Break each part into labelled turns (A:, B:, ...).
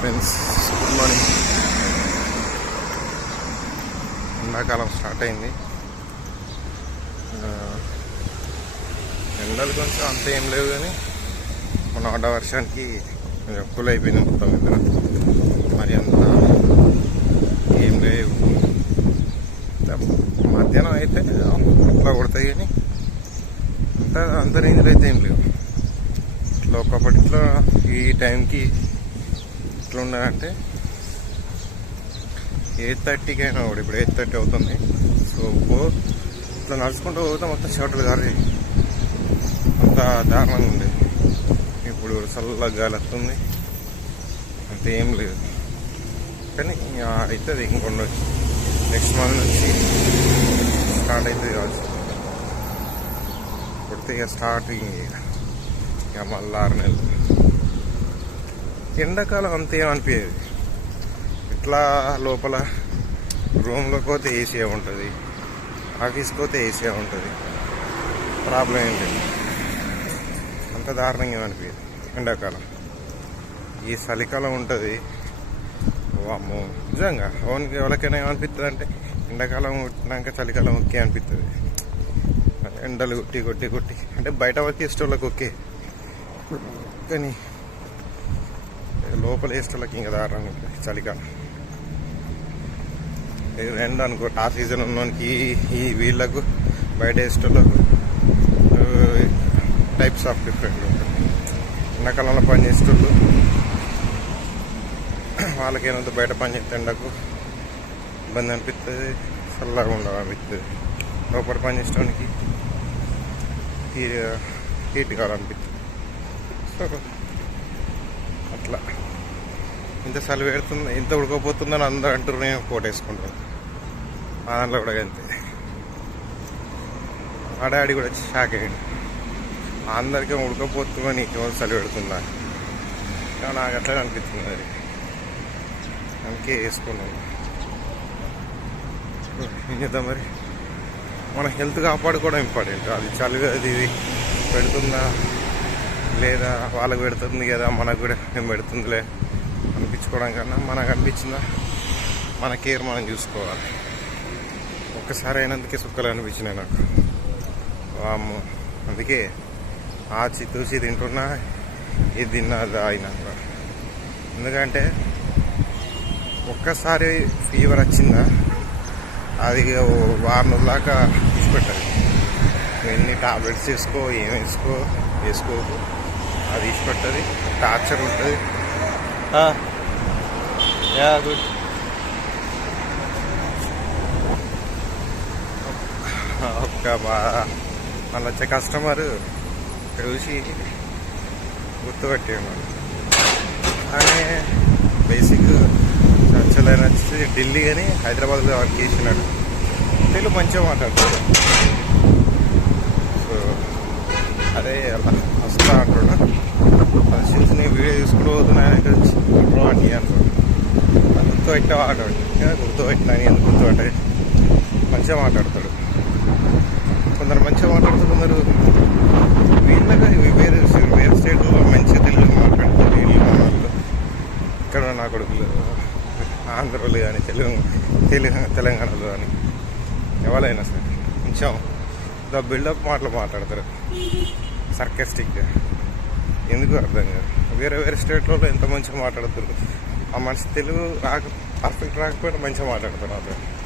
A: Friends good morning ఎండాకాలం start అయింది. ఎండలు కొంచెం అంత ఏం లేవు కానీ మన ఆడ వర్షానికి కొంచెం కూల్ అయిపోయింది మొత్తం ఇద్దరు మరి అంత ఏం లేవు. మధ్యాహ్నం అయితే అట్లా కొడతాయి కానీ అంత అంత రేంజ్లో అయితే ఏం లేవు. ఇట్లా ఒకప్పటిలో ఈ టైంకి ఎట్లా ఉన్నదంటే ఎయిట్ థర్టీకి అయినా కూడా ఇప్పుడు ఎయిట్ థర్టీ అవుతుంది. సో పో ఇట్లా నడుచుకుంటూ పోతే మొత్తం షర్ట్లు గారి అంత దారుణంగా ఉండేది ఇప్పుడు చల్లగా గాలి వస్తుంది అంత ఏం లేదు. కానీ అవుతుంది ఇంకొండ నెక్స్ట్ మంత్ నుంచి స్టార్ట్ అవుతుంది కావచ్చు. కొడితే ఇక స్టార్టింగ్ ఇక. ఇక మళ్ళీ ఆరు నెలలు. ఎండాకాలం అంతేం అనిపించేది ఇట్లా లోపల రూమ్లోకి పోతే ఏసీ ఉంటుంది ఆఫీస్కి పోతే ఏసీ ఉంటుంది. ప్రాబ్లం ఏం లేదు. అంత దారుణంగా అనిపించేది ఎండాకాలం. ఈ చలికాలం ఉంటుంది. వామ్మో నిజంగా ఓన్కి ఎవరికైనా ఏమనిపిస్తుంది అంటే ఎండాకాలం కొట్టినాక చలికాలం ఒకే అనిపిస్తుంది ఎండలు కొట్టి కొట్టి కొట్టి అంటే బయట వరకు ఇష్టోళ్ళకి ఓకే. కానీ లోపల వేసేటోళ్ళకి ఇంకా దారుణంగా ఉంటుంది. చలికాలం. ఎండ అనుకో ఆ సీజన్ ఉన్నోనికి ఈ వీళ్ళకు బయట వేసేటోళ్ళకు టైప్స్ ఆఫ్ డిఫరెంట్ ఉంటుంది ఎండాకాలంలో పని చేసేటోళ్ళు వాళ్ళకి ఏమంత బయట పని చేస్తే ఎండకు ఇబ్బంది అనిపిస్తుంది చల్లగా ఉండవు అనిపిస్తుంది లోపల పని చేసేటానికి హీట్ కావాలనిపిస్తుంది సో అట్లా. ఇంత చలి పెడుతుంది ఇంత ఉడకపోతుందని అందరూ అంటారు నేను కోట్ వేసుకుంటాను మా దాంట్లో కూడా అంతే. మా డాడీ కూడా వచ్చి షాక్ అయ్యండి. అందరికీ ఉడకపోతుందని నీకేమో చలి పెడుతుందా? కానీ నాకు అట్లా అనిపిస్తుంది అది. అందుకే వేసుకున్నాను. ఏం చేద్దాం మరి? మన హెల్త్ కాపాడుకోవడం ఇంపార్టెంట్. అది చలి అది ఇది పెడుతుందా? లేదా వాళ్ళకి పెడుతుంది కదా మనకు కూడా మేము పెడుతుందిలే అనిపించుకోవడం కన్నా మనకు అనిపించిందా మన కేర్ మనం చూసుకోవాలి. ఒక్కసారి అయినందుకే సుక్కలు అనిపించినాయి నాకు. వాము అందుకే ఆచి తూచి తింటున్నా ఇది తిన్నా అయినా ఎందుకంటే ఒక్కసారి ఫీవర్ వచ్చిందా అది వారం దాకా తీసుకుంటుంది. ఎన్ని టాబ్లెట్స్ వేసుకో ఏం వేసుకో వేసుకోకు. అది ఇచ్చిపెట్టది టార్చర్ ఉంటుంది. Yeah good. ఒక్క మళ్ళీ వచ్చే కస్టమర్ చూసి గుర్తుపట్టేవాడు అనే బేసిక్ చర్చలైన వచ్చి ఢిల్లీ అని హైదరాబాద్లో వర్క్ చేసినాడు. తెలుగు మంచిగా మాట్లాడతాడు. సో అదే అలా వస్తా అంటున్నా. అది సిన్స్ నేను వీడియో తీసుకుంటూ పోతున్నాను ఇక్కడ ఇప్పుడు అని అంటాడు అది గుర్తుపెట్టావా గుర్తుపెట్టినా అని గుర్తు మంచిగా మాట్లాడతాడు. కొందరు మంచిగా మాట్లాడుతూ కొందరు వీళ్ళగా వేరే వేరే స్టేట్లో మంచిగా తెలుగు మాట్లాడుతారు వీళ్ళు మన వాళ్ళు. ఇక్కడ నా కొడుకులు ఆంధ్రలో కానీ తెలుగు తెలుగు తెలంగాణలో కానీ ఎవరైనా సరే కొంచెం ద బిల్డప్ మాటలు మాట్లాడతారు. సర్కెస్టిక్గా ఎందుకు అర్థం కాదు. వేరే వేరే స్టేట్లో ఎంత మంచిగా మాట్లాడుతున్నారు. ఆ మనిషి తెలుగు రాక పర్ఫెక్ట్ రాకపోయినా మంచిగా మాట్లాడుతున్నారు అతను.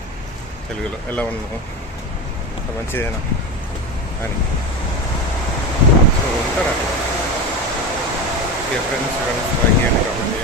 A: తెలుగులో ఎలా ఉన్నావు? అంత మంచిదేనా? అని. సో ఉంటారు అట్లా. Friends friends comment